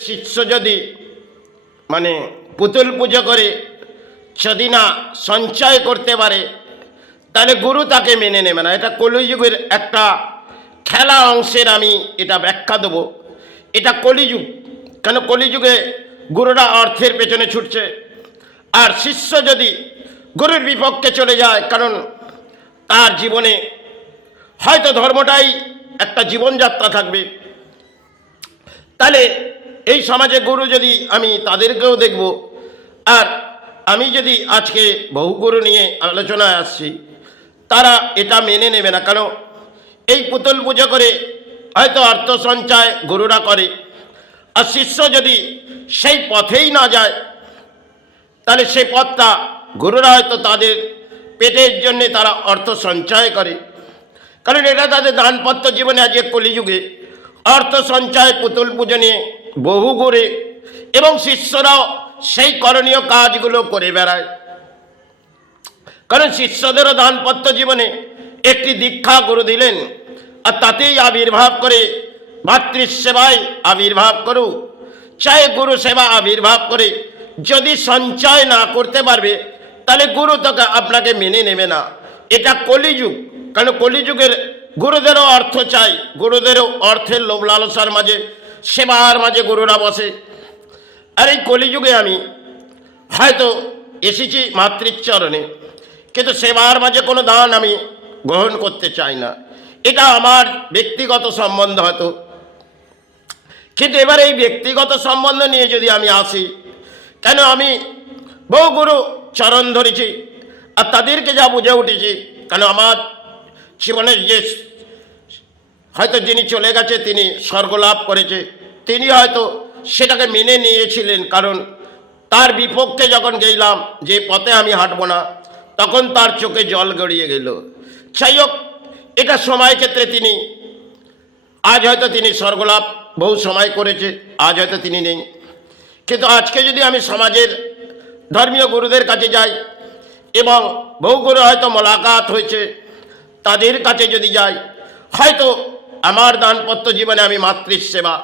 শিষ্য যদি মানে পুতুল পুজো করে যদি না সঞ্চয় করতে পারে তাহলে গুরু তাকে মেনে নেবে না। এটা কলিযুগের একটা খেলা অংশের আমি এটা ব্যাখ্যা দেবো। এটা কলিযুগ, কেন কলিযুগে গুরুরা অর্থের পেছনে ছুটছে। আর শিষ্য যদি গুরুর বিপক্ষে চলে যায়, কারণ তার জীবনে হয়তো ধর্মটাই একটা জীবনযাত্রা থাকবে, তাহলে এই সমাজে গুরু যদি আমি তাদেরকেও দেখব। আর আমি যদি আজকে বহু গুরু নিয়ে আলোচনায় আসছি, তারা এটা মেনে নেবে না। কেন এই পুতুল পুজো করে হয়তো অর্থ সঞ্চয় গুরুরা করে, আর শিষ্য যদি সেই পথেই না যায় তাহলে সেই পথটা গুরুরা হয়তো তাদের পেটের জন্যে তারা অর্থ সঞ্চয় করে, কারণ এটা তাদের দানপত্র জীবনে। আজকে কলিযুগে অর্থ সঞ্চয় পুতুল পুজো নিয়ে বহু গুরু এবং শিষ্যরাও সেই করণীয় কাজগুলো করে বেড়ায়। কারণ শিষ্যদেরও দানপত্র জীবনে একটি দীক্ষা গুরু দিলেন, আর তাতেই আবির্ভাব করে মাতৃসেবায় আবির্ভাব করু। চাই গুরু সেবা আবির্ভাব করে যদি সঞ্চয় না করতে পারবে তাহলে গুরু তোকে আপনাকে মেনে নেবে না। এটা কলিযুগ, কারণ কলিযুগের গুরুদেরও অর্থ চাই, গুরুদেরও অর্থের লোভ লালসার মাঝে সেবার মাঝে গুরুরা বসে। আর এই কলিযুগে আমি হয়তো এসেছি মাতৃচরণে, কিন্তু সেবার মাঝে কোনো দান আমি গ্রহণ করতে চাই না। এটা আমার ব্যক্তিগত সম্বন্ধ হয়তো, কিন্তু এবার এই ব্যক্তিগত সম্বন্ধ নিয়ে যদি আমি আসি, কেন আমি বহু গুরু চরণ ধরেছি আর তাদেরকে যা বুঝে উঠেছি, কেন আমার জীবনের যে হয়তো যিনি চলে গেছে তিনি স্বর্গলাভ করেছে, তিনি হয়তো সেটাকে মেনে নিয়েছিলেন। কারণ তার বিপক্ষে যখন গেলাম যে পথে আমি হাঁটবো না, তখন তার চোখে জল গড়িয়ে গেল। যাই হোক, এটা সময় ক্ষেত্রে তিনি আজ হয়তো তিনি স্বর্গলাভ বহু সময় করেছে, আজ হয়তো তিনি নেই। কিন্তু আজকে যদি আমি সমাজের ধর্মীয় গুরুদের কাছে যাই এবং বহু গুরু হয়তো মোলাকাত হয়েছে, তাদের কাছে যদি যাই, হয়তো আমার দানপত্র জীবনে আমি মাতৃসেবা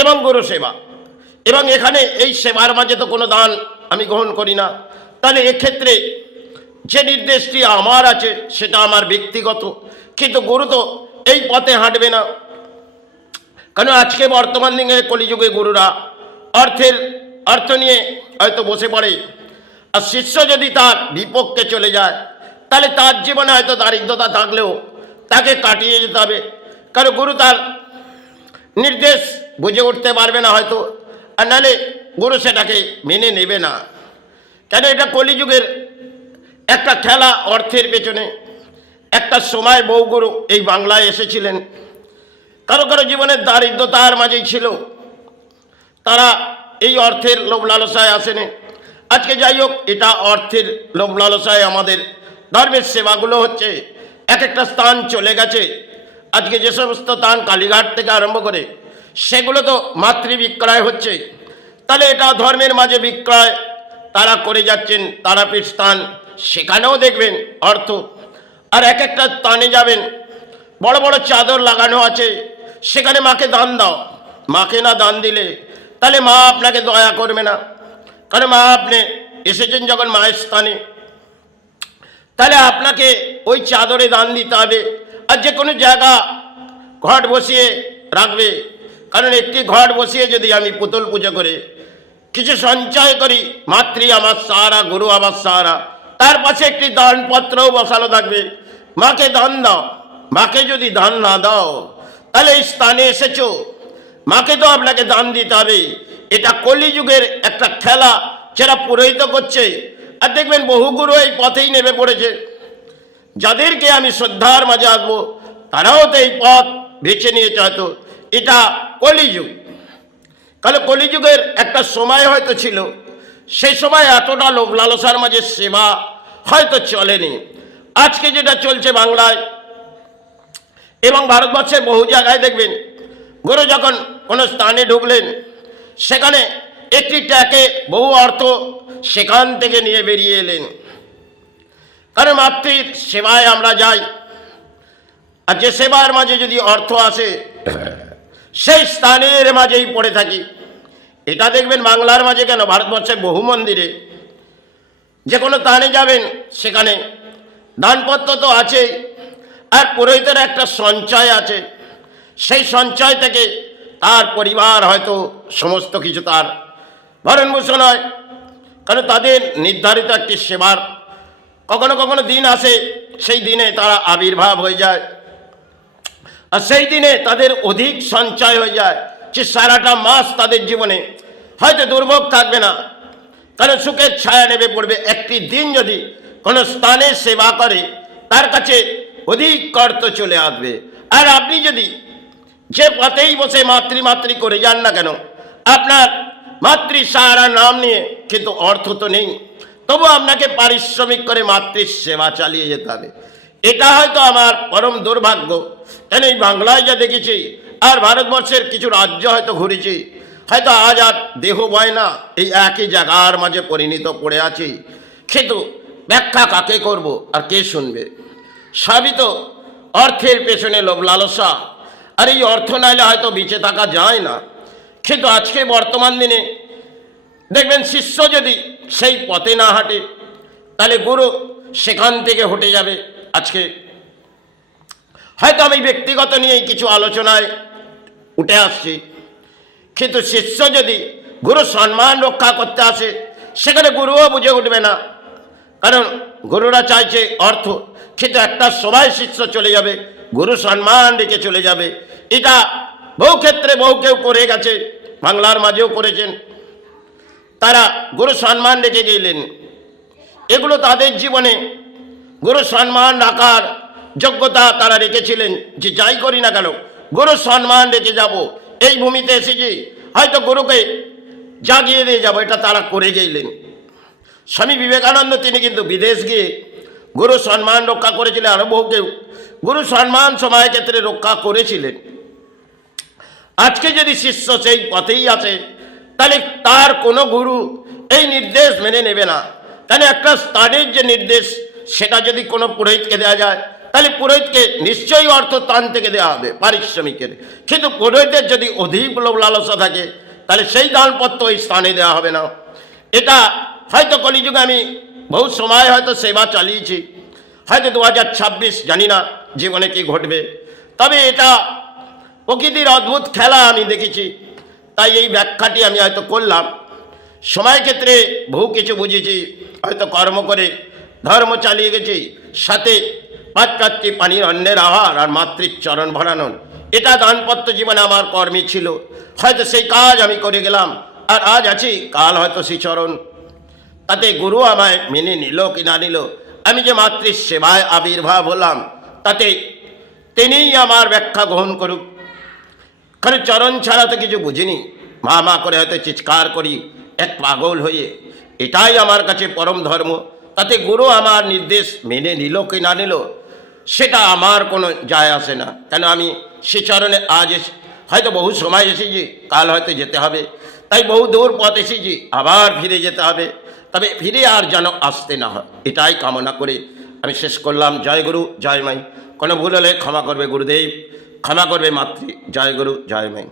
এবং গুরু সেবা, এবং এখানে এই সেবার মাঝে তো কোনো দান আমি গ্রহণ করি না, তাহলে এক্ষেত্রে যে নির্দেশটি আমার আছে সেটা আমার ব্যক্তিগত, কিন্তু গুরু তো এই পথে হাঁটবে না। কেন আজকে বর্তমান দিনে কলিযুগে গুরুরা অর্থ নিয়ে হয়তো বসে পড়ে, আর শিষ্য যদি তার বিপক্ষে চলে যায় তাহলে তার জীবনে হয়তো দারিদ্রতা থাকলেও তাকে কাটিয়ে যেতে হবে, কারণ গুরু তার নির্দেশ বুঝে উঠতে পারবে না হয়তো, আর নাহলে গুরু সেটাকে মেনে নেবে না। কেন এটা কলিযুগের একটা খেলা অর্থের পেছনে। একটা সময় বহু গুরু এই বাংলায় এসেছিলেন, কারো কারো জীবনের দারিদ্রতার মাঝেই ছিল, তারা এই অর্থের লোভ লালসায় আসেনি। আজকে যাই হোক, এটা অর্থের লোভ লালসায় আমাদের ধর্মের সেবাগুলো হচ্ছে, এক একটা স্থান চলে গেছে। আজকে যে সমস্ত স্থান কালীঘাট থেকে আরম্ভ করে সেগুলো তো মাতৃ বিক্রয় হচ্ছে, তাহলে এটা ধর্মের মাঝে বিক্রয় তারা করে যাচ্ছেন। তারাপীঠ স্থান, সেখানেও দেখবেন অর্থ। আর এক একটা স্থানে যাবেন, বড় বড় চাদর লাগানো আছে, সেখানে মাকে দান দাও, মাকে না দান দিলে তাহলে মা আপনাকে দয়া করবে না। কারণ মা আপনি এসেছেন যখন মায়ের স্থানে, তাহলে আপনাকে ওই চাদরে দান দিতে হবে। আর যে কোনো জায়গা ঘট বসিয়ে রাখবে, কারণ একটি ঘট বসিয়ে যদি আমি পুতুল পুজো করে কিছু সঞ্চয় করি, মাতৃ আমার সাহারা, গুরু আমার সাহারা, তার পাশে একটি দানপত্রও বসানো থাকবে, মাকে দান দাও। মাকে যদি দান না দাও তাহলে এই স্থানে এসেছো, মাকে তো আপনাকে দান দিতে হবে। এটা কলিযুগের একটা খেলা যারা পুরোহিত করছে। আর দেখবেন বহু গুরু এই পথেই নেমে পড়েছে, যাদেরকে আমি শ্রদ্ধার মাঝে আসবো তারাও তো এই পথ বেছে নিয়েছে। হয়তো এটা কলিযুগ, কারণ কলিযুগের একটা সময় হয়তো ছিল, সেই সময় এতটা লোভ লালসার মাঝে সেবা হয়তো চলেনি। আজকে যেটা চলছে বাংলায় এবং ভারতবর্ষের বহু জায়গায় দেখবেন, গুরু যখন কোনো স্থানে ঢুকলেন সেখানে একটি ট্যাকে বহু অর্থ সেখান থেকে নিয়ে বেরিয়ে এলেন। কারণ মাতৃর সেবায় আমরা যাই, আর যে সেবার মাঝে যদি অর্থ আসে সেই স্থানের মাঝেই পড়ে থাকি। এটা দেখবেন বাংলার মাঝে কেন, ভারতবর্ষের বহু মন্দিরে যে কোনো স্থানে যাবেন সেখানে দানপত্র তো আছেই, আর পুরোহিতের একটা সঞ্চয় আছে। সেই সঞ্চয় থেকে তার পরিবার হয়তো সমস্ত কিছু তার ভরণ পোষণ হয়, কারণ তাদের নির্ধারিত একটি সেবার কখনো কখনো দিন আসে, সেই দিনে তারা আবির্ভাব হয়ে যায়, আর সেই দিনে তাদের অধিক সঞ্চয় হয়ে যায় যে সারাটা মাস তাদের জীবনে হয়তো দুর্ভোগ থাকবে না, কারণ সুখের ছায়া নেমে পড়বে। একটি দিন যদি কোনো স্থানে সেবা করে তার কাছে অধিক অর্থ চলে আসবে। আর আপনি যদি যে পথেই বসে মাতৃ করে যান না কেন, আপনার মাতৃ সাহারা নাম নিয়ে কিন্তু অর্থ তো নেই, তবু আপনাকে পারিশ্রমিক করে মাতৃ সেবা চালিয়ে যেতে হবে। এটা হয়তো আমার পরম দুর্ভাগ্য, কেন এই বাংলায় যা দেখেছি আর ভারতবর্ষের কিছু রাজ্য হয়তো ঘুরেছি, হয়তো আজ আর দেহ বয় না, এই একই জায়গার মাঝে পরিণত পড়ে আছি। কিন্তু ব্যাখ্যা কাকে করব আর কে শুনবে? সবই তো অর্থের পেছনে লোভ লালসা, আর এই অর্থ নাইলে হয়তো বেঁচে থাকা যায় না। কিন্তু আজকে বর্তমান দিনে দেখবেন শিষ্য যদি সেই পথে না হাঁটে তাহলে গুরু সেখান থেকে হটে যাবে। আজকে হয়তো আমি ব্যক্তিগত নিয়েই কিছু আলোচনায় উঠে আসছি, কিন্তু শিষ্য যদি গুরু সম্মান রক্ষা করতে আসে সেখানে গুরুও বুঝে উঠবে না, কারণ গুরুরা চাইছে অর্থ, কিন্তু একটা সময় শিষ্য চলে যাবে, গুরু সম্মান রেখে চলে যাবে। এটা বহু ক্ষেত্রে বহু কেউ করে গেছে, বাংলার মাঝেও করেছেন, তারা গুরু সম্মান রেখে গেলেন। এগুলো তাদের জীবনে গুরু সম্মান রাখার যোগ্যতা তারা রেখেছিলেন, যে যাই করি না কেন গুরু সম্মান রেখে যাব, এই ভূমিতে এসেছি হয়তো গুরুকে জাগিয়ে দিয়ে যাব, এটা তারা করে গেলেন। স্বামী বিবেকানন্দ তিনি কিন্তু বিদেশ গিয়ে গুরু সম্মান রক্ষা করেছিলেন, আরও বহু কেউ গুরু সম্মান সময় ক্ষেত্রে রক্ষা করেছিলেন। আজকে যদি শিষ্য সেই পথেই আছে তাহলে তার কোনো গুরু এই নির্দেশ মেনে নেবে না, তাহলে একটা স্থানের যে নির্দেশ সেটা যদি কোনো পুরোহিতকে দেওয়া যায় তাহলে পুরোহিতকে নিশ্চয়ই অর্থ স্থান থেকে দেওয়া হবে পারিশ্রমিকের, কিন্তু পুরোহিতের যদি অধিক লোভ লালসা থাকে তাহলে সেই দানপত্র ওই স্থানে দেওয়া হবে না। এটা হয়তো কলিযুগে আমি বহু সময় হয়তো সেবা চালিয়েছি, হয়তো 2026 জানি না জীবনে কি ঘটবে, তবে এটা প্রকৃতির অদ্ভুত খেলা আমি দেখেছি, তাই এই ব্যাখ্যাটি আমি হয়তো করলাম। সময় ক্ষেত্রে বহু কিছু বুঝেছি, হয়তো কর্ম করে ধর্ম চালিয়ে গেছি, সাথে পাত্রাত্রি পানির অন্যের আহার আর মাতৃর চরণ ভরানোর, এটা দানপত্র জীবনে আমার কর্মী ছিল, হয়তো সেই কাজ আমি করে গেলাম, আর আজ আছি কাল হয়তো সেই চরণ। তাতে গুরু আমায় মেনে নিল কি না নিল, আমি যে মাতৃ সেবায় আবির্ভাব হলাম তাতে তিনিই আমার ব্যাখ্যা গ্রহণ করুক, কারণ চরণ ছাড়া তো কিছু বুঝিনি, মা মা করে হয়তো চিৎকার করি এক পাগল হয়ে, এটাই আমার কাছে পরম ধর্ম। তাতে গুরু আমার নির্দেশ মেনে নিল কি না নিল সেটা আমার কোনো যায় আসে না, কেন আমি সে চরণে আজ হয়তো বহু সময় এসেছি, কাল হয়তো যেতে হবে, তাই বহু দূর পথ এসেছি, আবার ফিরে যেতে হবে, তবে ফিরে আর যেন আসতে না হয় এটাই কামনা করে আমি শেষ করলাম। জয় গুরু জয় মাই। কোনো ভুল হলে ক্ষমা করবে গুরুদেব, ক্ষমা করবে মাতৃ। জয় গুরু জয় মাই।